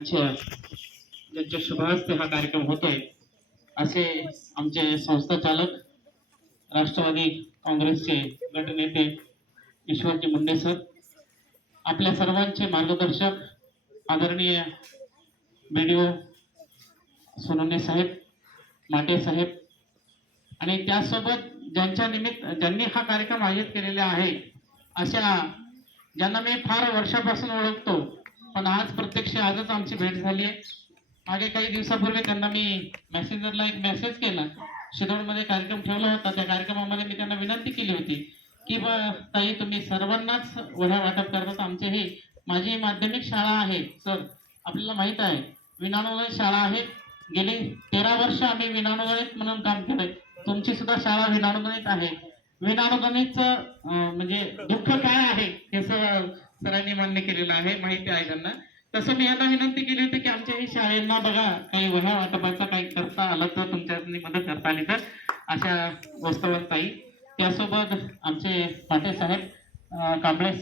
च्या ज्यांच्या हा कार्यक्रम होतोय. असे आमचे संस्था चालक राष्ट्रवादी काँग्रेसचे गटनेते ईश्वरजी मुंडे सर आपल्या सर्वांचे मार्गदर्शक आदरणीय बीडीओ सोनवणे साहेब माटे साहेब आणि त्यासोबत ज्यांच्या निमित्त ज्यांनी हा कार्यक्रम आयोजित केलेला आहे अशा ज्यांना मी फार वर्षापासून ओळखतो पण आज प्रत्यक्ष आजच आमची भेट झाली आहे. मागे काही दिवसापूर्वी त्यांना मी मेसेंजरला एक मेसेज केला. शिदोडमध्ये कार्यक्रम ठेवला होता. त्या कार्यक्रमामध्ये मी त्यांना विनंती केली होती की ब ताई तुम्ही सर्वांनाच वह्या वाटप करतात आमचे हे माझी माध्यमिक शाळा आहे सर. आपल्याला माहीत आहे विनानोदय शाळा आहे. गेली तेरा वर्ष आम्ही विनानोदयित म्हणून काम केलंय. तुमची सुद्धा शाळा विनानोदयित आहे. विनानोदनीचं म्हणजे दुःख काय आहे? हे सर सरांनी मान्य केलेलं आहे माहिती आहे त्यांना. तसं मी यांना विनंती केली होती की आमच्या ही शाळेंना बघा काही वह्या वाटपाचा काही करता आलं तर तुमच्यानी मदत करता आली तर अशा वस्तूवर ताई त्यासोबत आमचे पाटे साहेब कांबळे